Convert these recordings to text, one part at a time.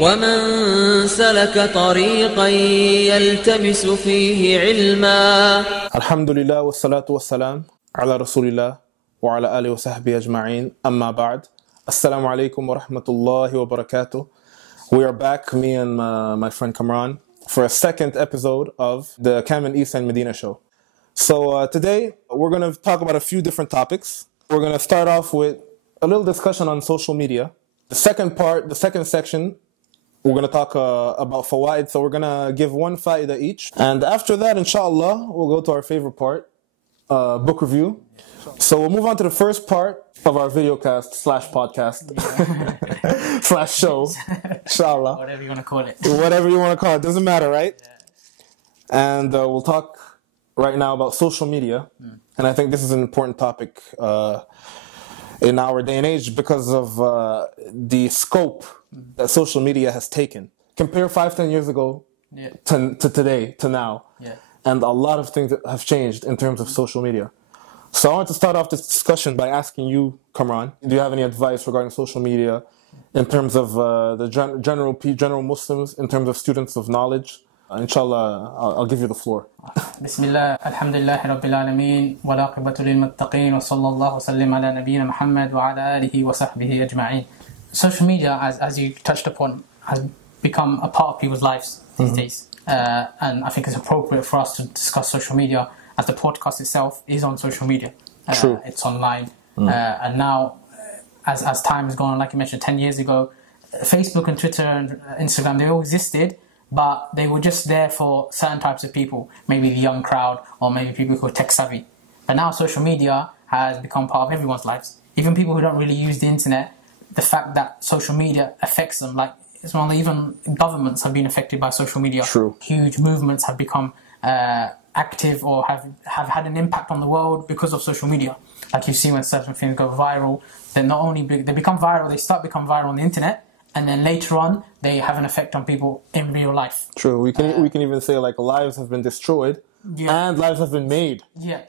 ومن سلك طريقا يلتمس فيه علما. الحمد لله والصلاة والسلام على رسول الله وعلى آله وصحبه أجمعين. أما بعد. Assalamu alaikum wa rahmatullahi wa barakatuh. We are back, me and my friend Kamran, for a second episode of the Kamran, Eissa and Madeenah show. So today we're going to talk about a few different topics. We're going to start off with a little discussion on social media. The second section, we're going to talk about Faaidah. So we're going to give one Faaidah each. And after that, inshallah, we'll go to our favorite part, book review. So we'll move on to the first part of our videocast / podcast / show, inshallah. Whatever you want to call it. Whatever you want to call it. Doesn't matter, right? Yeah. And we'll talk right now about social media. And I think this is an important topic in our day and age because of the scope that social media has taken. Compare 5-10 years ago to today, to now. Yeah. And a lot of things have changed in terms of social media. So I want to start off this discussion by asking you, Kamran, do you have any advice regarding social media in terms of the general Muslims, in terms of students of knowledge? Inshallah, I'll give you the floor. Bismillah, alhamdulillah, rabbil alameen, wa laqibatu lil muttaqeen, wa sallallahu sallim ala nabiyyina Muhammad wa ala alihi wa sahbihi ajma'een. Social media, as you touched upon, has become a part of people's lives these days. And I think it's appropriate for us to discuss social media as the podcast itself is on social media. True. It's online. And now, as time has gone on, like you mentioned, 10 years ago, Facebook and Twitter and Instagram, they all existed, but they were just there for certain types of people, maybe the young crowd, or maybe people who are tech savvy. But now social media has become part of everyone's lives. Even people who don't really use the internet, the fact that social media affects them, like even governments have been affected by social media. True. Huge movements have become active or have had an impact on the world because of social media. Like you see when certain things go viral, then not only they become viral, they become viral on the internet, and then later on they have an effect on people in real life. True. We can even say like lives have been destroyed and lives have been made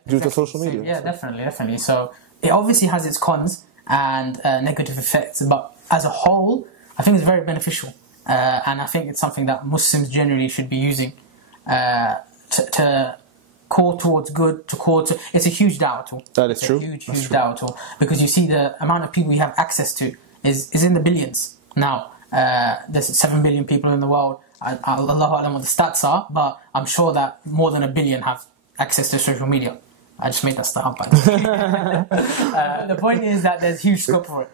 due to social media. So, definitely. So it obviously has its cons and negative effects, but as a whole, I think it's very beneficial, and I think it's something that Muslims generally should be using to call towards good, it's a huge da'wah tool. That is true. Huge da'wah tool, because you see the amount of people you have access to is in the billions now. There's 7 billion people in the world. Allahu A'lam what the stats are, but I'm sure that more than 1 billion have access to social media. I just made that stat up. The point is that there's huge scope for it.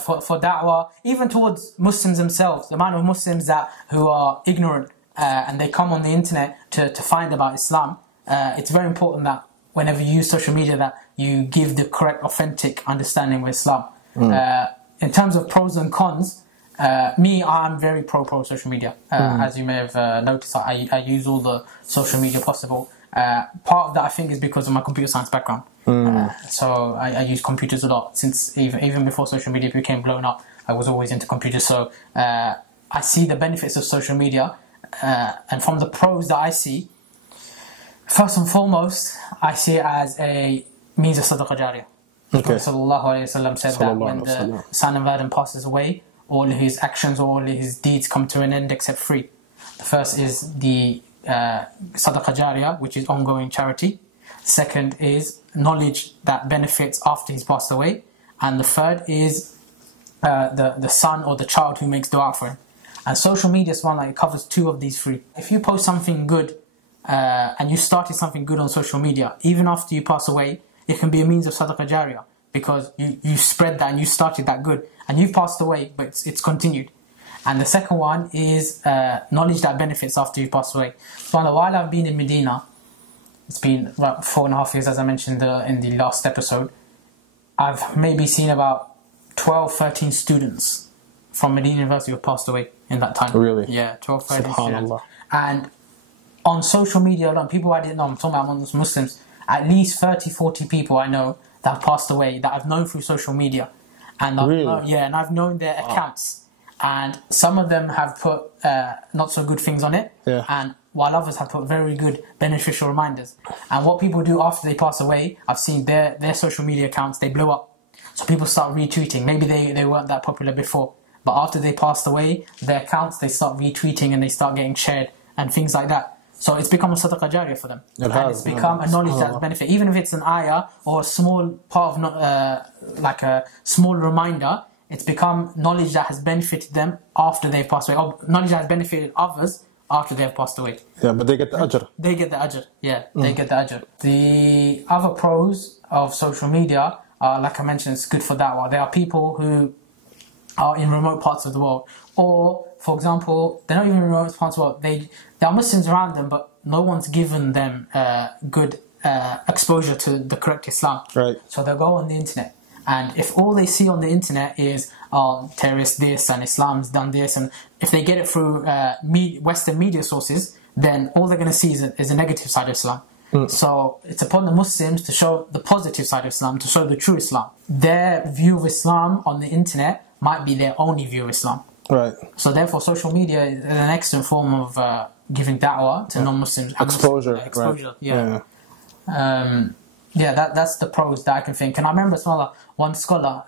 For da'wah, even towards Muslims themselves, the amount of Muslims who are ignorant and they come on the internet to find about Islam, it's very important that whenever you use social media that you give the correct, authentic understanding of Islam. In terms of pros and cons, I'm very pro social media. As you may have noticed, I use all the social media possible. Part of that I think is because of my computer science background. So I use computers a lot since even before social media became blown up. I was always into computers, so I see the benefits of social media, and from the pros that I see, first and foremost, I see it as a means of sadaqah jariyah. The Prophet ﷺ said that when the son of Adam passes away, all his actions or all his deeds come to an end except 3. The first is the sadaqah jariyah, which is ongoing charity. Second is knowledge that benefits after he's passed away. And the third is the son or the child who makes dua for him. And social media is one that covers 2 of these 3. If you post something good and you started something good on social media, even after you pass away, it can be a means of sadaqah jariyah, because you spread that and you started that good and you've passed away, but it's continued. And the second one is knowledge that benefits after you pass away. So while I've been in Madeenah, it's been about 4.5 years, as I mentioned in the last episode, I've maybe seen about 12, 13 students from Madeenah University who have passed away in that time. Really? Yeah, 12, 13 students. And on social media, people I didn't know, I'm talking about among Muslims, at least 30, 40 people I know that have passed away that I've known through social media. And and I've known their accounts. And some of them have put not so good things on it, and while others have put very good beneficial reminders. And what people do after they pass away, I've seen their social media accounts, they blow up. So people start retweeting. Maybe they weren't that popular before, But after they passed away, their accounts, they start retweeting and they start getting shared and things like that. So it's become a sadaqah jariyah for them. It's become a knowledge that's benefit. Even if it's an ayah or a small part of, like a small reminder, it's become knowledge that has benefited them after they've passed away. Or knowledge that has benefited others after they have passed away. Yeah, but they get the ajr. They get the ajr, yeah. They get the ajr. The other pros of social media, like I mentioned, it's good for da'wah. There are people who are in remote parts of the world. Or, for example, they're not even in remote parts of the world. There are Muslims around them, but no one's given them good exposure to the correct Islam. Right. So they'll go on the internet. And if all they see on the internet is terrorists this and Islam's done this, and if they get it through Western media sources, then all they're going to see is a negative side of Islam. So it's upon the Muslims to show the positive side of Islam, to show the true Islam. Their view of Islam on the internet might be their only view of Islam. Right. So therefore, social media is an excellent form of giving da'wah to non-Muslims. Exposure. Exposure, right. Yeah, that's the pros that I can think. And I remember one scholar,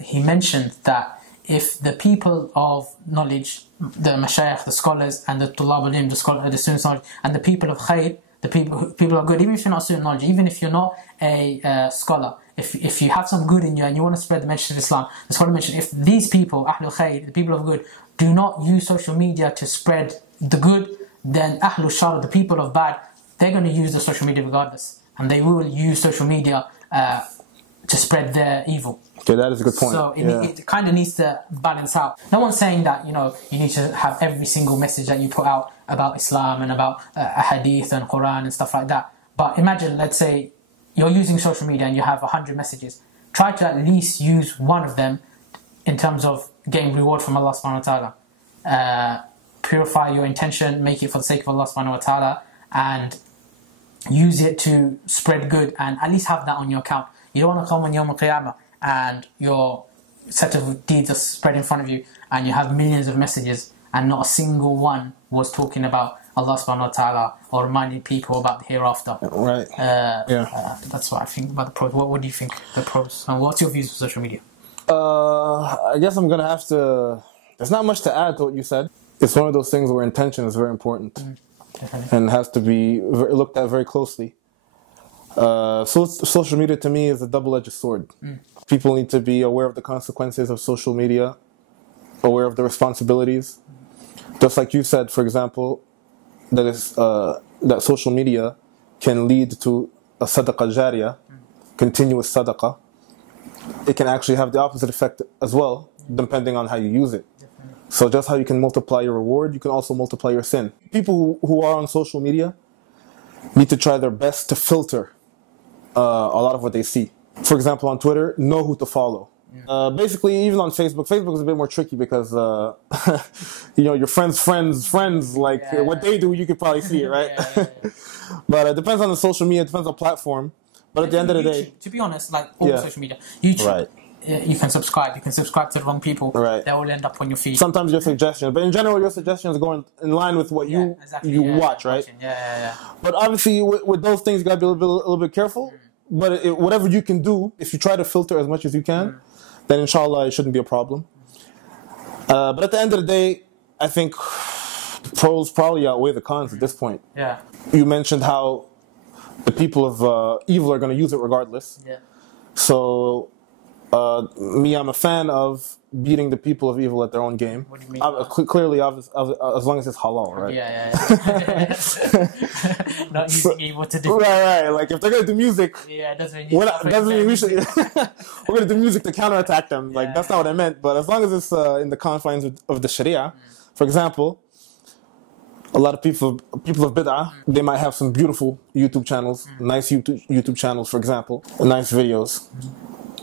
he mentioned that if the people of knowledge, the mashayikh, the scholars, and the tulab al-ilm, the students of knowledge, and the people of khayr, the people are good, even if you're not a student of knowledge, even if you're not a scholar, if you have some good in you and you want to spread the message of Islam, the scholar mentioned, if these people, Ahlul Khayr, the people of good, do not use social media to spread the good, then Ahlul Shar, the people of bad, they're going to use the social media regardless. And they will use social media to spread their evil. Okay, that is a good point. So it kind of needs to balance out. No one's saying that, you need to have every single message that you put out about Islam and about a hadith and Quran and stuff like that. But imagine, let's say, you're using social media and you have 100 messages. Try to at least use one of them in terms of getting reward from Allah subhanahu wa ta'ala. Purify your intention, make it for the sake of Allah subhanahu wa ta'ala, and use it to spread good, and at least have that on your account. You don't want to come on Yawm al-Qiyamah and your set of deeds are spread in front of you and you have millions of messages and not a single one was talking about Allah subhanahu wa ta'ala or reminding people about the hereafter. Right. That's what I think about the pros. What do you think the pros? And what's your views of social media? I guess I'm going to have to... There's not much to add to what you said. It's one of those things where intention is very important. And has to be looked at very closely. Social media to me is a double-edged sword. People need to be aware of the consequences of social media, aware of the responsibilities. Just like you said, for example, that social media can lead to a sadaqah jariyah, continuous sadaqah. It can actually have the opposite effect as well, depending on how you use it. So just how you can multiply your reward, you can also multiply your sin. People who are on social media need to try their best to filter a lot of what they see. For example, on Twitter, know who to follow. Basically, even on Facebook is a bit more tricky because, your friends, like what they do, you could probably see it, right? But it depends on the social media, it depends on the platform. But at the end of the day... To be honest, like all social media, YouTube... Right. You can subscribe to the wrong people. Right. They will end up on your feed. Sometimes your suggestions, but in general, your suggestions go in line with what you watch, right? But obviously, with those things, you gotta be a little bit careful. But whatever you can do, if you try to filter as much as you can, then inshallah, it shouldn't be a problem. But at the end of the day, I think the pros probably outweigh the cons at this point. Yeah. You mentioned how the people of evil are going to use it regardless. Yeah. So. I'm a fan of beating the people of evil at their own game. What do you mean? Clearly, as long as it's halal, right? Yeah. Not using evil to do. Right. Like if they're gonna do music, it doesn't mean we should. We're gonna do music to counterattack them. Like that's not what I meant. But as long as it's in the confines of the Sharia, for example, a lot of people of bid'ah, they might have some beautiful YouTube channels, nice YouTube channels, for example, nice videos.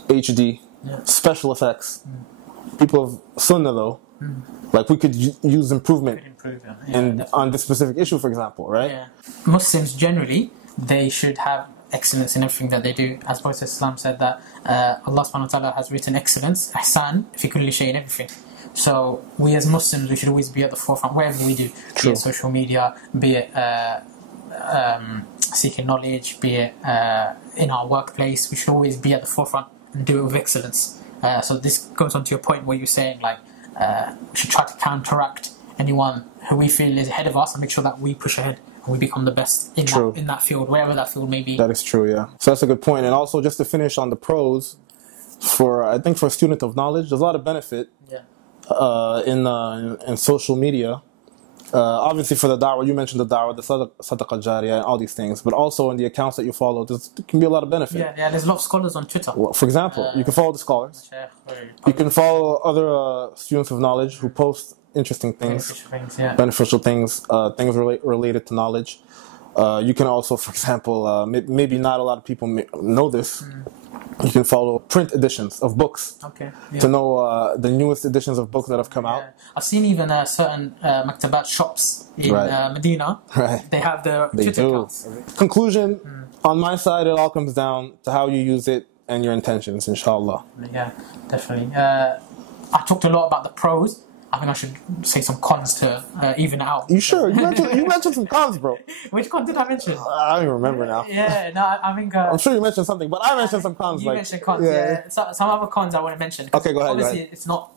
HD, special effects. People of Sunnah though, like we could use improvement on this specific issue, for example, right? Yeah. Muslims generally, they should have excellence in everything that they do. As Prophet Islam said that Allah subhanahu wa ta'ala has written excellence, ihsan, fi kulli shay, in everything. So we as Muslims, we should always be at the forefront, wherever we do, be it social media, be it seeking knowledge, be it in our workplace, we should always be at the forefront and do it with excellence. So this goes on to your point where you're saying like we should try to counteract anyone who we feel is ahead of us and make sure that we push ahead and we become the best in that field, wherever that field may be. That is true, yeah. So that's a good point. And also, just to finish on the pros, I think for a student of knowledge, there's a lot of benefit in social media. Obviously for the da'wah, you mentioned the da'wah, the sadaqah jariyah, and all these things, but also in the accounts that you follow, there can be a lot of benefit. Yeah, there's a lot of scholars on Twitter. Well, for example, you can follow the scholars. You can follow other students of knowledge who post interesting things, beneficial things, things related to knowledge. You can also, for example, maybe not a lot of people know this, you can follow print editions of books to know the newest editions of books that have come out. I've seen even certain maktabat shops in Madeenah. They have their Twitter accounts. Conclusion, on my side, it all comes down to how you use it and your intentions, inshallah. Yeah, definitely. I talked a lot about the pros. I think I should say some cons to even it out. You sure? You mentioned some cons, bro. Which con did I mention? I don't even remember now. Yeah, no, I think... I'm sure you mentioned something, but I mentioned some cons. You mentioned cons, yeah. Some other cons I want to mention. Okay, go ahead. Obviously, it's not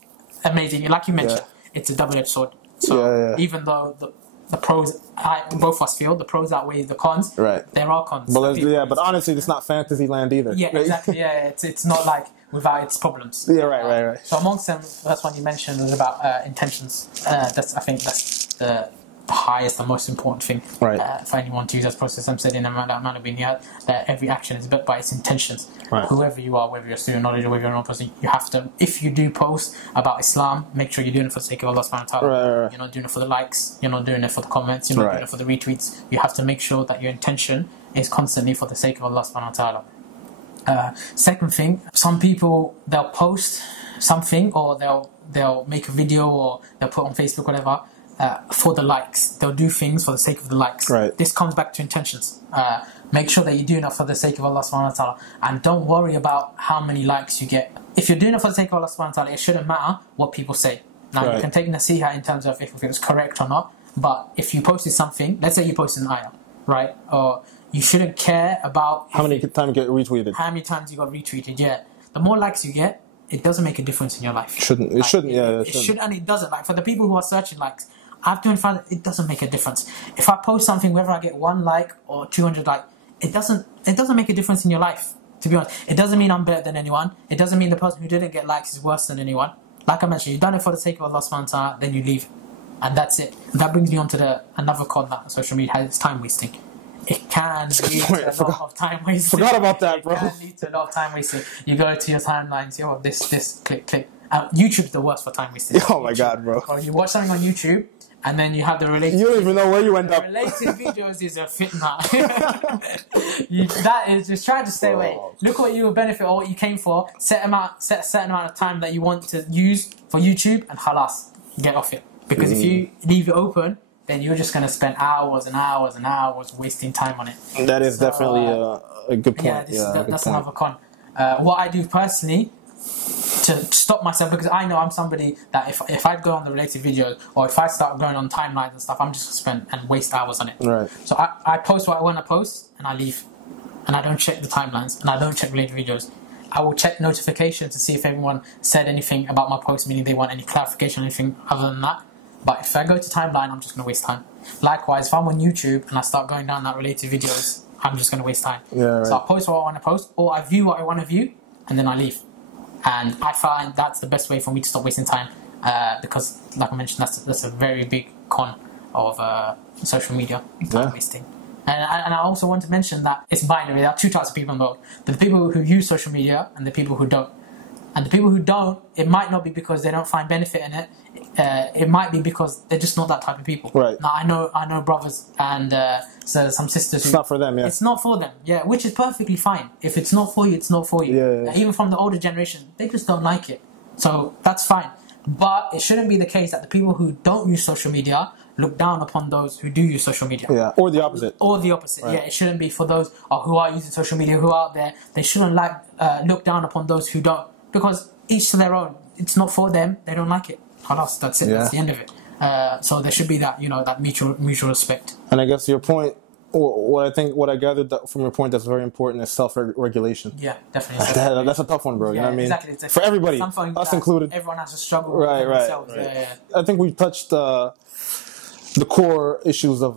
amazing. Like you mentioned, it's a double-edged sword. So even though the pros, both of us feel, the pros outweigh the cons, there are cons. But honestly, it's not fantasy land either. Yeah, exactly. Yeah, it's not like without its problems. Yeah, right. So amongst them, the first one you mentioned was about intentions. I think that's the highest, the most important thing for anyone to use as process. I'm saying in the Madeenah that every action is built by its intentions. Whoever you are, whether you're a student of knowledge or whether you're a non-person, you have to, if you do post about Islam, make sure you're doing it for the sake of Allah subhanahu wa ta'ala. You're not doing it for the likes, you're not doing it for the comments, you're not doing it for the retweets. You have to make sure that your intention is constantly for the sake of Allah subhanahu wa ta'ala. Second thing, some people, they'll post something or they'll make a video or they'll put on Facebook, whatever, for the likes. They'll do things for the sake of the likes. This comes back to intentions. Make sure that you're doing it for the sake of Allah subhanahu wa ta'ala, and don't worry about how many likes you get. If you're doing it for the sake of Allah subhanahu wa ta'ala, it shouldn't matter what people say. Now you can take nasiha in terms of if it's correct or not, but if you posted something, let's say you posted an ayah, right? Or you shouldn't care about how many times you get retweeted. How many times you got retweeted? Yeah, the more likes you get, it doesn't make a difference in your life. It shouldn't. It shouldn't, and it doesn't. Like for the people who are searching likes, I've to find it doesn't make a difference. If I post something, whether I get 1 like or 200 like, it doesn't make a difference in your life. To be honest, it doesn't mean I'm better than anyone. It doesn't mean the person who didn't get likes is worse than anyone. Like I mentioned, you've done it for the sake of Allah subhanahu wa ta'ala, then you leave, and that's it. That brings me on to another con that social media has. It's time wasting. It can lead to a lot of time wasting. Forgot about that, bro. It can lead to a lot of time wasting. You go to your timelines, this, click. YouTube's the worst for time wasting. Oh my God, bro. Or you watch something on YouTube, and then you have the related... You don't even know where you end up. Related videos is a fitna. That is just trying to stay away. Look what you will benefit or what you came for. Set a certain amount of time that you want to use for YouTube, and halas, get off it. Because if you leave it open, then you're just going to spend hours and hours and hours wasting time on it. That is definitely a good point. That's another con. What I do personally to stop myself, because I know I'm somebody that if I go on the related videos or if I start going on timelines and stuff, I'm just going to spend and waste hours on it. So I post what I want to post and I leave. And I don't check the timelines and I don't check related videos. I will check notifications to see if everyone said anything about my post, meaning they want any clarification or anything other than that. But if I go to timeline, I'm just going to waste time. Likewise, if I'm on YouTube and I start going down that related videos, I'm just going to waste time. So I post what I want to post, or I view what I want to view, and then I leave. And I find that's the best way for me to stop wasting time, because, like I mentioned, that's a very big con of social media, time wasting. And I also want to mention that it's binary. There are two types of people in the world. The people who use social media and the people who don't. And the people who don't, it might not be because they don't find benefit in it. It might be because they're just not that type of people. Now I know brothers and some sisters. It's not for them. It's not for them. Which is perfectly fine. If it's not for you, it's not for you. Even from the older generation, they just don't like it. So that's fine. But it shouldn't be the case that the people who don't use social media look down upon those who do use social media. Or the opposite. It shouldn't be for those who are using social media, who are out there. They shouldn't look down upon those who don't. Because each to their own. It's not for them. They don't like it. Halas, that's it. That's the end of it. So there should be that, that mutual respect. And I guess your point what I gathered from your point that's very important is self-regulation. Yeah, definitely. That's a tough one, bro. You know what I mean? Exactly. It's for everybody, us included. Everyone has a struggle right, with right, themselves. right. Yeah. I think we touched the core issues of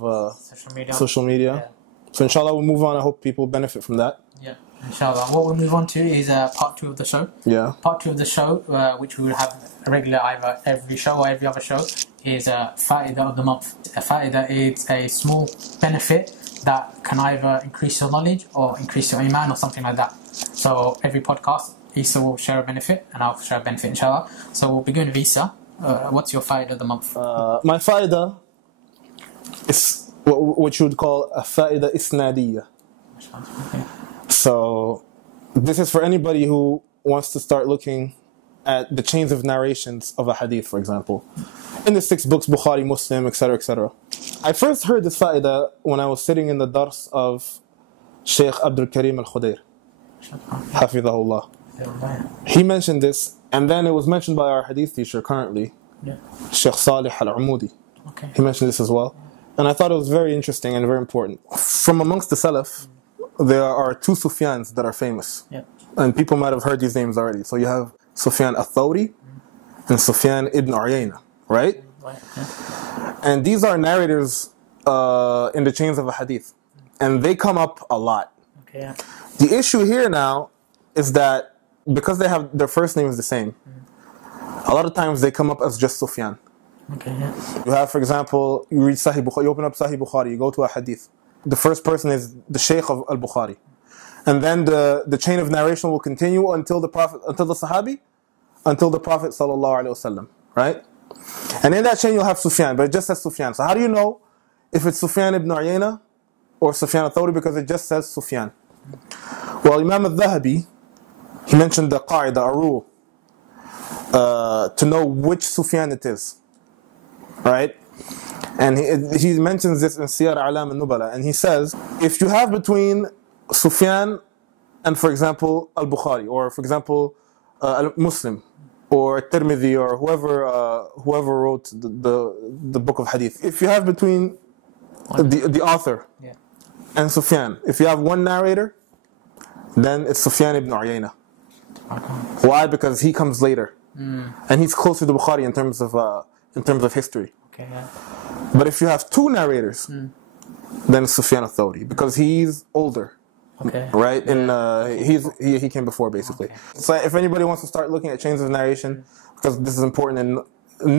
social media. Yeah. So inshallah, we'll move on. I hope people benefit from that. Yeah, inshallah. What we'll move on to is part 2 of the show. Yeah. Part 2 of the show, which we will have a regular either every show or every other show, is Faaidah of the month. A Faaidah is a small benefit that can either increase your knowledge or increase your iman or something like that. So every podcast, Eissa will share a benefit and I'll share a benefit, inshallah. So we'll begin with Eissa. What's your Faaidah of the month? My Faaidah is what you would call a Faaidah Isnadiyya. Okay. So this is for anybody who wants to start looking at the chains of narrations of a hadith, for example. In the 6 books, Bukhari, Muslim, etc., etc. I first heard this Faaidah when I was sitting in the dars of Sheikh Abdul Karim al-Khudair, Hafidhahullah. He mentioned this, and then it was mentioned by our hadith teacher currently, Sheikh Salih al-Umudi. Okay. He mentioned this as well. And I thought it was very interesting and very important. From amongst the Salaf, there are 2 Sufyans that are famous. Yeah. And people might have heard these names already. So you have Sufyan al-Thawri and Sufyan ibn Uyayna, right? Right. Yeah. And these are narrators in the chains of a hadith. And they come up a lot. Okay. Yeah. The issue here now is that because they have their first name is the same, a lot of times they come up as just Sufyan. Okay. Yeah. You have, for example, you read Sahih Bukhari, you open up Sahih Bukhari, you go to a hadith. The first person is the Shaykh of Al-Bukhari. And then the chain of narration will continue until the Prophet, until the Sahabi, until the Prophet sallallahu alaihi wasallam, right? And in that chain you'll have Sufyan, but it just says Sufyan. So how do you know if it's Sufyan ibn Uyayna or Sufyan al-Thawri? Because it just says Sufyan. Well, Imam al-Zahabi, he mentioned the qaida, a rule, to know which Sufyan it is, right? And he mentions this in Siyar A'lam al-Nubala, and he says, if you have between Sufyan and, for example, Al-Bukhari, or for example, Muslim, or Tirmidhi, or whoever wrote the book of Hadith, if you have between the author and Sufyan, if you have one narrator, then it's Sufyan ibn Uyayna. Why? Because he comes later, and he's closer to Bukhari in terms of history. Okay. Yeah. But if you have 2 narrators, then it's Sufyan al-Thawri, because he's older. Okay. Right? And he came before, basically. Okay. So if anybody wants to start looking at chains of narration, because this is important, and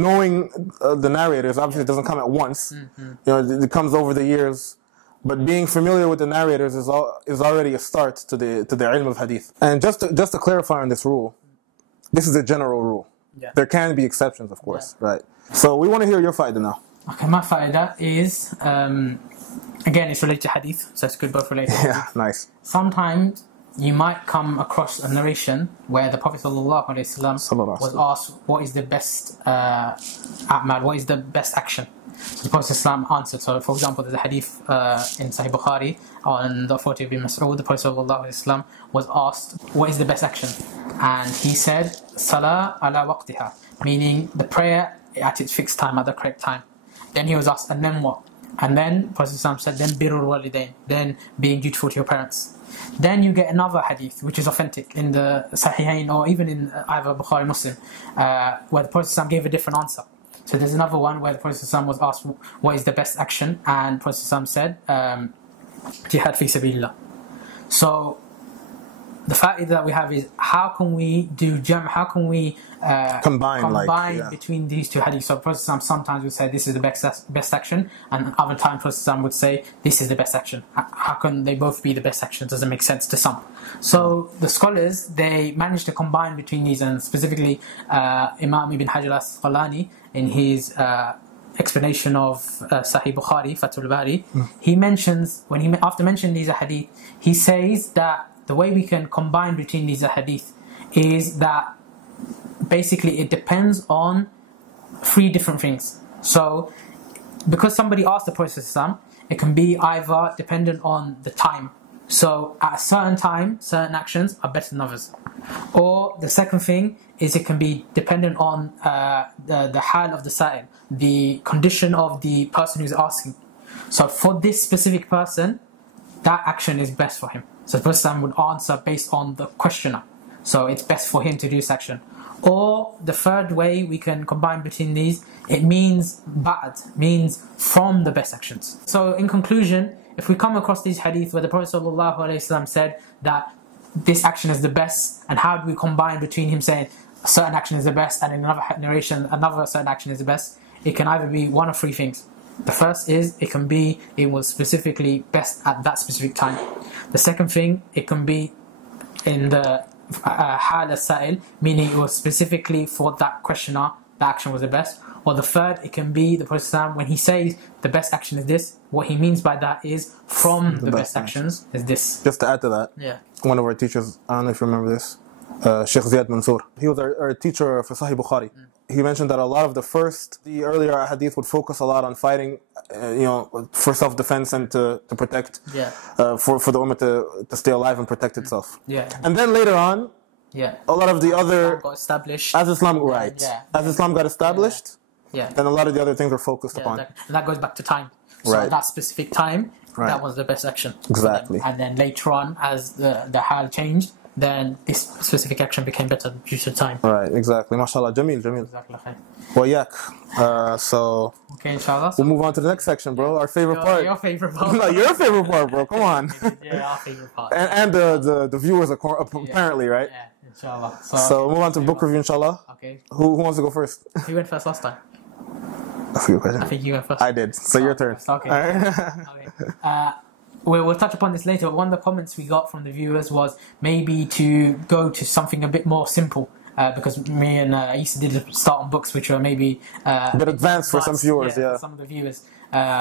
knowing the narrators, obviously it doesn't come at once. You know, it comes over the years. But being familiar with the narrators is already a start to the ilm of hadith. And just to clarify on this rule, this is a general rule. Yeah. There can be exceptions, of course, right? So we want to hear your faaidah now. Okay, my faaidah is, again, it's related to hadith, so it's good both related. Yeah, nice. Sometimes you might come across a narration where the Prophet ﷺ was asked, what is the best a'mal, what is the best action? So the Prophet ﷺ answered. So, for example, there's a hadith in Sahih Bukhari on the authority of Ibn Mas'ud. The Prophet ﷺ was asked, what is the best action? And he said, Salah ala waqtiha, meaning the prayer at its fixed time, at the correct time. Then he was asked, and then what? And then the Prophet ﷺ said, then birrul walidain, then being dutiful to your parents. Then you get another hadith which is authentic in the Sahihain or even in either Bukhari or Muslim, where the Prophet ﷺ gave a different answer. So there's another one where the Prophet ﷺ was asked what is the best action, and the Prophet ﷺ said jihad fi sabilillah. So the faaidah that we have is how can we do how can we combine between these 2 hadiths. So the Prophet ﷺ sometimes would say this is the best action, and other times the Prophet ﷺ would say this is the best action. How can they both be the best action? Doesn't make sense to some. So the scholars, they managed to combine between these, and specifically Imam Ibn Hajar al-Asqalani in his explanation of Sahih Bukhari, Fathul Bari, he mentions, after mentioning these hadith, he says that the way we can combine between these hadith is that basically it depends on 3 different things. So because somebody asked the Prophet ﷺ, it can be either dependent on the time. So at a certain time, certain actions are better than others. Or the second thing is it can be dependent on the hal of the sa'il, the condition of the person who's asking. So for this specific person, that action is best for him. So the person would answer based on the questioner. So it's best for him to do this action. Or the third way we can combine between these, it means ba'd, means from the best actions. So in conclusion, if we come across these hadith where the Prophet ﷺ said that this action is the best, and how do we combine between him saying a certain action is the best and in another narration another certain action is the best, it can either be one of three things. The first is it was specifically best at that specific time. The second thing, it can be in the hal as-sa'il, meaning it was specifically for that questioner, the action was the best. Or the third, it can be the Prophet when he says the best action is this, what he means by that is from the best actions is this. Just to add to that, one of our teachers, I don't know if you remember this, Sheikh Ziyad Mansour, he was our teacher for Sahih Bukhari. He mentioned that a lot of the earlier hadith would focus a lot on fighting, for self-defense and to protect, for the ummah to stay alive and protect itself. And then later on, a lot of the other got established as Islam as Islam got established, then a lot of the other things were focused upon. And that goes back to time. So at that specific time, that was the best action. Exactly. And then later on, as the hal changed, then this specific action became better due to time. Right, exactly. MashaAllah, Jameel. Well, so okay, inshallah. We'll move on to the next section, bro. Our favorite part. Your favorite part. No, your favorite part, bro. Come on. Our favorite part. And the viewers apparently, right? Yeah, inshallah. So we'll move on to book review, inshallah. Okay. Who wants to go first? You went first last time. That's a good question. I think you went first. I did. So your turn. Okay. Okay. We'll touch upon this later, but one of the comments we got from the viewers was maybe to go to something a bit more simple, because me and Eissa did start on books which were maybe a bit advanced for some viewers, for some of the viewers.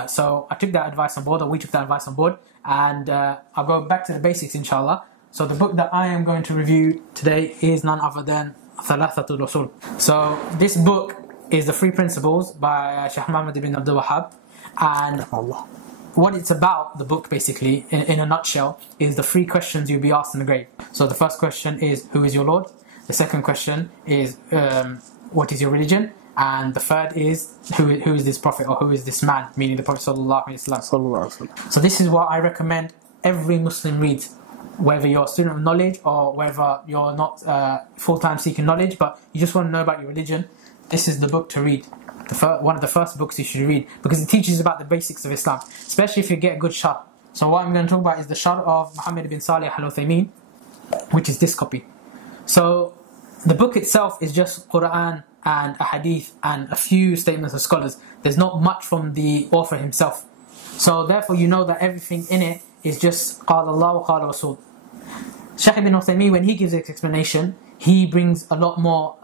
So I took that advice on board, or we took that advice on board, and I'll go back to the basics, inshallah. So the book that I am going to review today is none other than Ath-Thalatha Usool. So this book is the Three Principles by Shaykh Mohamed ibn Abdul-Wahhab, and what it's about, the book basically, in a nutshell, is the three questions you'll be asked in the grave. So the first question is, who is your Lord? The second question is, what is your religion? And the third is, who is this Prophet, or who is this man, meaning the Prophet Sallallahu Alaihi Wasallam. So this is what I recommend every Muslim reads, whether you're a student of knowledge or whether you're not full-time seeking knowledge, but you just want to know about your religion. This is the book to read. One of the first books you should read, because it teaches about the basics of Islam, especially if you get a good sharh. So what I'm going to talk about is the sharh of Mohamed bin Salih Al-Uthaymeen, which is this copy. So the book itself is just Quran and a hadith and a few statements of scholars. There's not much from the author himself. So therefore you know that everything in it is just Qala Allah wa Qala Rasul. Shaykh ibn Uthaymeen, when he gives his explanation, he brings a lot more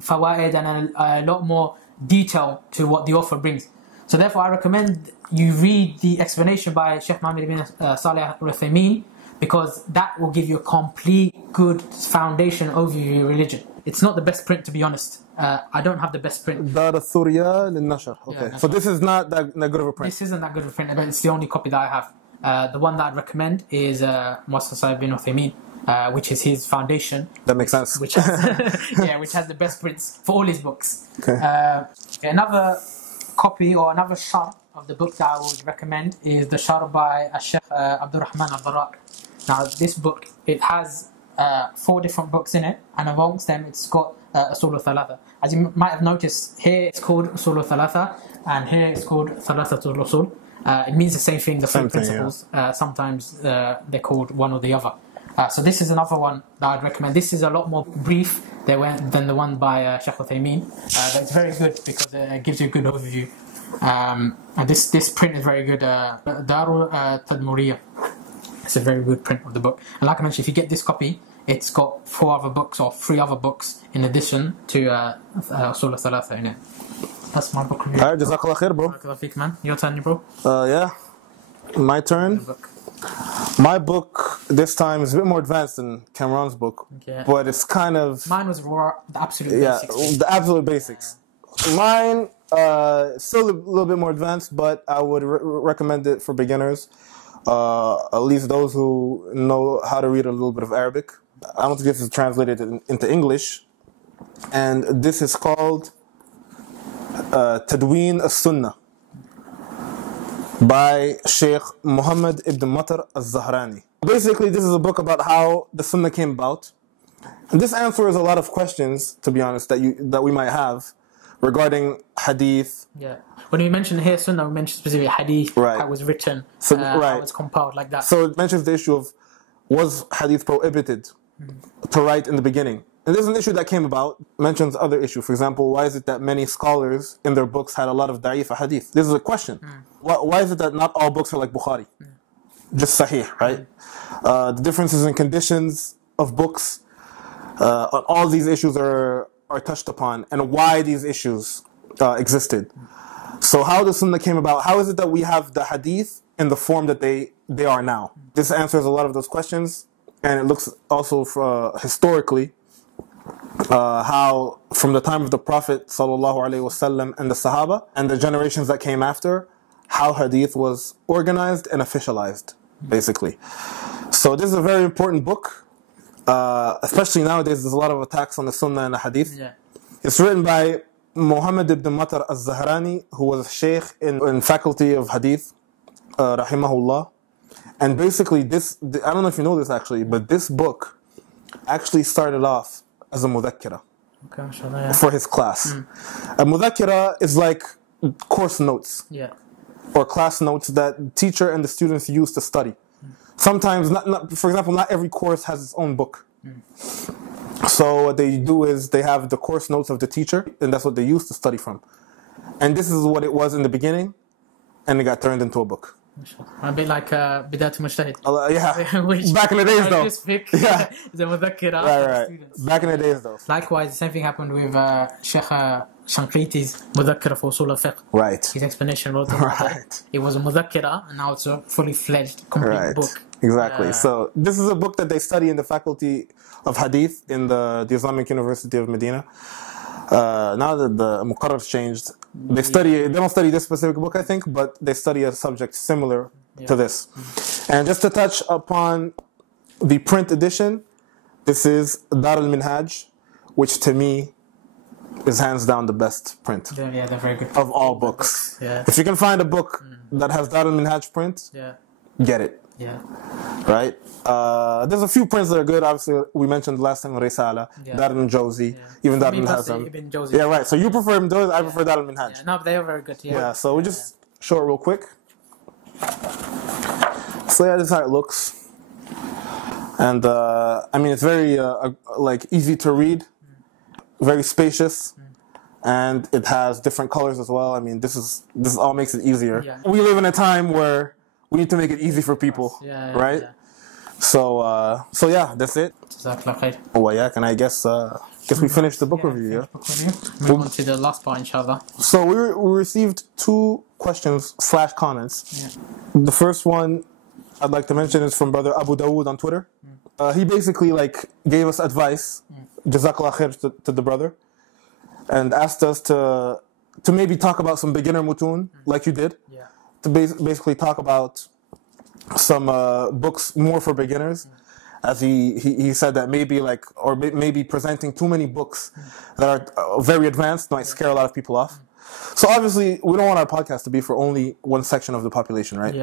fawaid and a lot more detail to what the author brings. So therefore I recommend you read the explanation by Shaykh Mohamed bin Salih Al-Uthaymeen, because that will give you a complete good foundation over your religion. It's not the best print, to be honest. I don't have the best print. Dar al-Thuriya lil-Nashr. Okay. So this is not that good of a print. This isn't that good of a print, but it's the only copy that I have. The one that I'd recommend is Muassasa ibn Uthaymeen, which is his foundation. That makes sense. Which has, which has the best prints for all his books. Okay. Another copy or another sharh of the book that I would recommend is the sharh by Sheikh Abdul-Rahman al-Barak. Now this book, it has 4 different books in it, and amongst them it's got Usool Ath-Thalatha. As you might have noticed, here it's called Usool Ath-Thalatha, and here it's called Thalatha Usool. It means the same thing, the three principles. Sometimes they're called one or the other. So this is another one that I'd recommend. This is a lot more brief than the one by Shaykh Uthaymeen, but it's very good because it gives you a good overview. And this print is very good. Darul Tadmuriyah. It's a very good print of the book. And like I mentioned, if you get this copy, it's got 4 other books or 3 other books in addition to Usool Ath-Thalatha in it. That's my book review. Alright, Jazakallah khair, bro. Jazakallah feek, man. Your turn, bro. Yeah. My turn. My book this time is a bit more advanced than Kamran's book, but it's kind of... Mine was raw, the absolute basics. Yeah, the absolute basics. Mine, still a little bit more advanced, but I would recommend it for beginners. At least those who know how to read a little bit of Arabic. I don't think this is translated into English. And this is called Tadween as-Sunnah. by Sheikh Mohamed ibn Matr as-Zahrani. Basically, this is a book about how the Sunnah came about. And this answers a lot of questions, to be honest, that we might have regarding hadith. Yeah. When we mention here Sunnah, we mention specifically hadith, Right. how it was written, So, how it was compiled, like that. So it mentions the issue of, was hadith prohibited to write in the beginning? And this is an issue that came about, mentions other issue. For example, why is it that many scholars in their books had a lot of da'if hadith? This is a question. Why is it that not all books are like Bukhari? Just sahih, right? The differences in conditions of books, all these issues are touched upon, and why these issues existed. So how the Sunnah came about, how is it that we have the hadith in the form that they are now? This answers a lot of those questions, and it looks also historically how from the time of the Prophet ﷺ and the Sahaba and the generations that came after, how hadith was organized and officialized, basically. So this is a very important book, especially nowadays. There's a lot of attacks on the Sunnah and the hadith. Yeah. It's written by Mohamed ibn Matr as-Zahrani, who was a sheikh in faculty of hadith, rahimahullah. And basically I don't know if you know this actually, but this book actually started off as a mudhakkira for his class. A mudhakkira is like course notes or class notes that teacher and the students use to study. Sometimes, for example, not every course has its own book. So what they do is they have the course notes of the teacher, and that's what they use to study from. And this is what it was in the beginning, and it got turned into a book. A bit like Bidayat Mujtahid. Yeah, Which back in the days though. Yeah. The mudhakkira Right. students. Back in the days though. Likewise, the same thing happened with Sheikh Shanqiti's mudhakkira for Usool al-Fiqh. Right. His explanation wrote Right. It was a mudhakkira, and now it's a fully fledged, complete book. Exactly. So this is a book that they study in the faculty of hadith in the Islamic University of Madeenah. Now that the muqarrar's changed, they don't study this specific book, I think, but they study a subject similar to this. And just to touch upon the print edition, this is Dar al-Minhaj, which to me is hands down the best print They're very good. of all books. Yeah. If you can find a book that has Dar al-Minhaj print, get it. Yeah. Right? There's a few prints that are good. Obviously, we mentioned last time Risala, Dar al-Jawzi, even Dar al-Hazm. Yeah, right. So you prefer Ibn Jawzi, I prefer Dar al-Minhaj. Yeah, no, but they are very good. Yeah, so we'll just show it real quick. So yeah, this is how it looks. And I mean, it's very like easy to read, very spacious, and it has different colors as well. I mean, this all makes it easier. Yeah. We live in a time where we need to make it easy for people, right? Yeah. So yeah, that's it. Oh yeah, and I guess we finished the book review. Move on to the last part, inshallah. So we received 2 questions / comments. The first one I'd like to mention is from brother Abu Dawood on Twitter. He basically gave us advice, jazakallah khair to the brother, and asked us to maybe talk about some beginner mutun like you did. To basically talk about some books more for beginners, as he said that maybe presenting too many books that are very advanced might scare a lot of people off. So obviously we don't want our podcast to be for only one section of the population, right?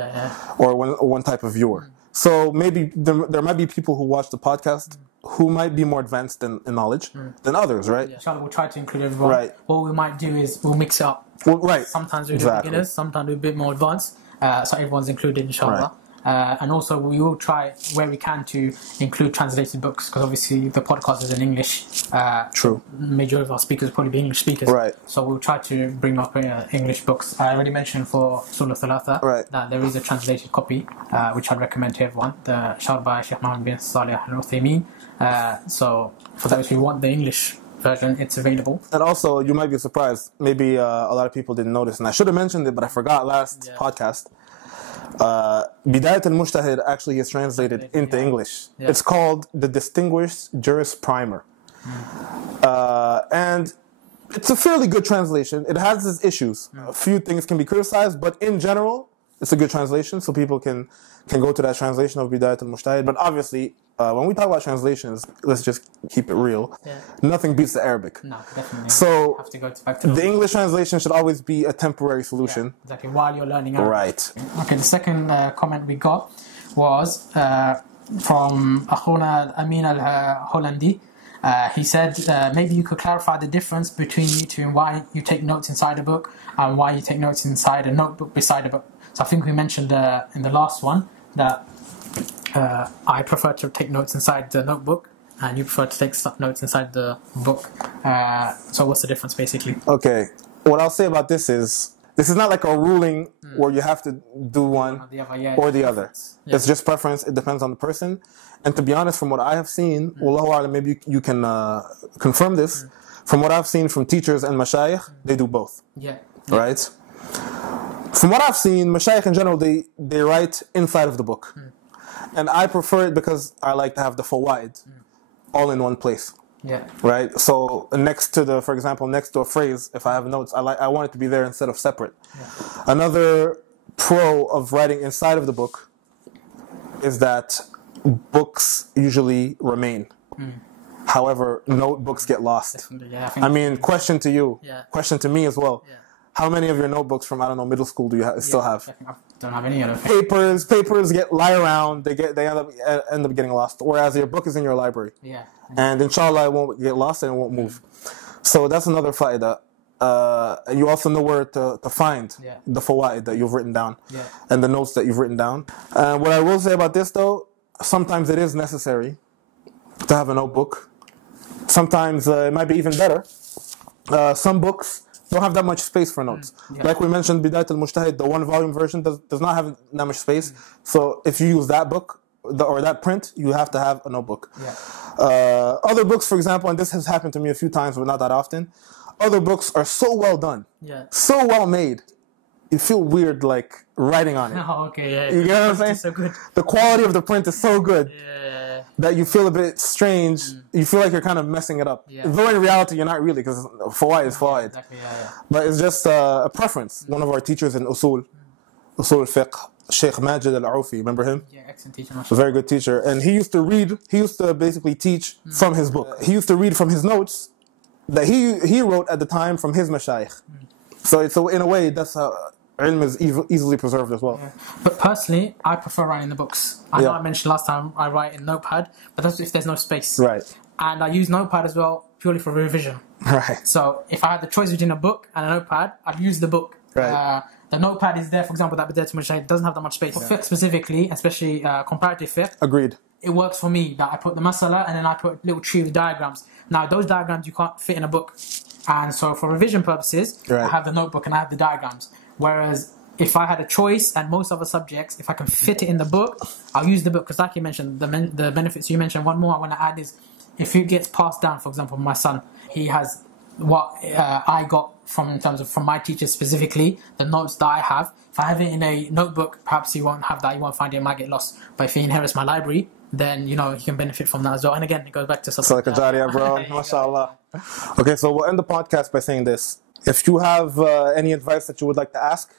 Or one type of viewer. So maybe there might be people who watch the podcast who might be more advanced in knowledge than others, right? Inshallah, we'll try to include everyone. Right. What we might do is we'll mix it up. Right. Sometimes we do beginners, sometimes we're a bit more advanced. So everyone's included, inshallah. And also we will try where we can to include translated books, because obviously the podcast is in English. True. Majority of our speakers will probably be English speakers. Right. So we'll try to bring up English books. I already mentioned for Usool al-Thalatha that there is a translated copy, which I'd recommend to everyone. The Sharh by Sheikh Mohamed bin Salih al-Uthaymeen. So for those who want the English version, it's available. And also, you might be surprised. Maybe a lot of people didn't notice, and I should have mentioned it, but I forgot last podcast. Bidayat al-Mujtahid actually is translated into English. It's called The Distinguished Jurist Primer. And it's a fairly good translation. It has its issues. A few things can be criticized, but in general, it's a good translation, so people can go to that translation of Bidayat al-Mujtahid. But obviously, when we talk about translations, let's just keep it real. Yeah. Nothing beats the Arabic. No, definitely. So have to go back to the English translation should always be a temporary solution. Yeah, exactly, while you're learning Arabic. Right. Okay, the second comment we got was from Akhuna Amin al-Hollandi. He said, maybe you could clarify the difference between why you take notes inside a book and why you take notes inside a notebook beside a book. So I think we mentioned in the last one that I prefer to take notes inside the notebook and you prefer to take notes inside the book. So what's the difference basically? Okay, what I'll say about this is not like a ruling where you have to do one or the other. Yeah. It's just preference. It depends on the person. And to be honest, from what I have seen, Wallahu a'lam, maybe you can confirm this. From what I've seen from teachers and mashayikh, they do both. Yeah. Right? From what I've seen, mashayikh in general, they write inside of the book. And I prefer it because I like to have the fawaid all in one place. Yeah. Right. So for example, next to a phrase, if I have notes, I want it to be there instead of separate. Yeah. Another pro of writing inside of the book is that books usually remain. However, notebooks get lost. Yeah, I mean, question to you, question to me as well. Yeah. How many of your notebooks from, I don't know, middle school do you still have? I don't have any of them. Papers lie around. They end up getting lost. Whereas your book is in your library. Yeah. And inshallah, it won't get lost and it won't move. So that's another faaidah. And you also know where to find the fawaid that you've written down and the notes that you've written down. What I will say about this though, sometimes it is necessary to have a notebook. Sometimes it might be even better. Some books don't have that much space for notes. Like we mentioned, Bidayat al-Mujtahid, the 1-volume version does not have that much space. So if you use that book or that print, you have to have a notebook. Other books, for example, and this has happened to me a few times, but not that often. Other books are so well done, so well made. You feel weird like writing on it. Oh, okay, yeah. You get what I'm saying? So good. The quality of the print is so good that you feel a bit strange. You feel like you're kind of messing it up. Though in reality, you're not really, because fawaid is fawaid. Exactly, But it's just a preference. One of our teachers in Usool al-Fiqh, Sheikh Majid al-Aufi, remember him? Yeah, excellent teacher. A very good teacher. And he used to basically teach from his book. He used to read from his notes that he wrote at the time from his mashayikh. So in a way, that's how ilm is easily preserved as well. But personally, I prefer writing the books. I know I mentioned last time I write in Notepad, but that's if there's no space. Right. And I use Notepad as well purely for revision. Right. So if I had the choice between a book and a Notepad, I'd use the book. Right. The Notepad is there, for example, that Bidayat al-Mujtahid doesn't have that much space. For fiqh specifically, especially comparative fiqh. Agreed. It works for me that I put the masala and then I put little tree with diagrams. Now, those diagrams you can't fit in a book. And so for revision purposes, I have the notebook and I have the diagrams. Whereas if I had a choice and most other subjects, if I can fit it in the book, I'll use the book. Because like you mentioned, the benefits you mentioned, one more I want to add is if it gets passed down, for example, my son, he has what I got from my teachers specifically, the notes that I have. If I have it in a notebook, perhaps he won't have that, he won't find it, it might get lost. But if he inherits my library, then he can benefit from that as well. And again, it goes back to Sadaqah Jariyah, bro. MashaAllah. Okay, so we'll end the podcast by saying this. If you have any advice that you would like to ask,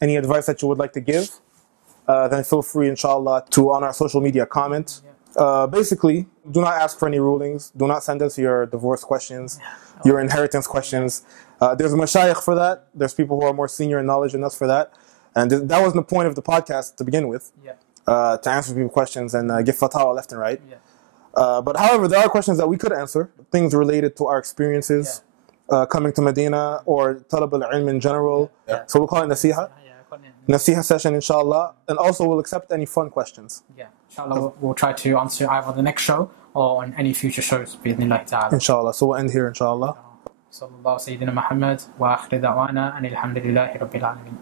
any advice that you would like to give, then feel free, inshallah, to on our social media comment. Basically, do not ask for any rulings. Do not send us your divorce questions, your inheritance questions. There's mashayikh for that. There's people who are more senior in knowledge than us for that. And that wasn't the point of the podcast to begin with, to answer people's questions and give fatwa left and right. But however, there are questions that we could answer, things related to our experiences, coming to Madeenah or talab al-ilm in general. So we'll call it nasiha. Nasiha session, inshallah. And also we'll accept any fun questions. Inshallah, we'll try to answer either the next show or on any future shows, bi'idhnillah ta'ala. Inshallah. So we'll end here, inshallah. Sallallahu Sayyidina Muhammad wa akhir da'wana anil hamdulillahi rabbil alamin.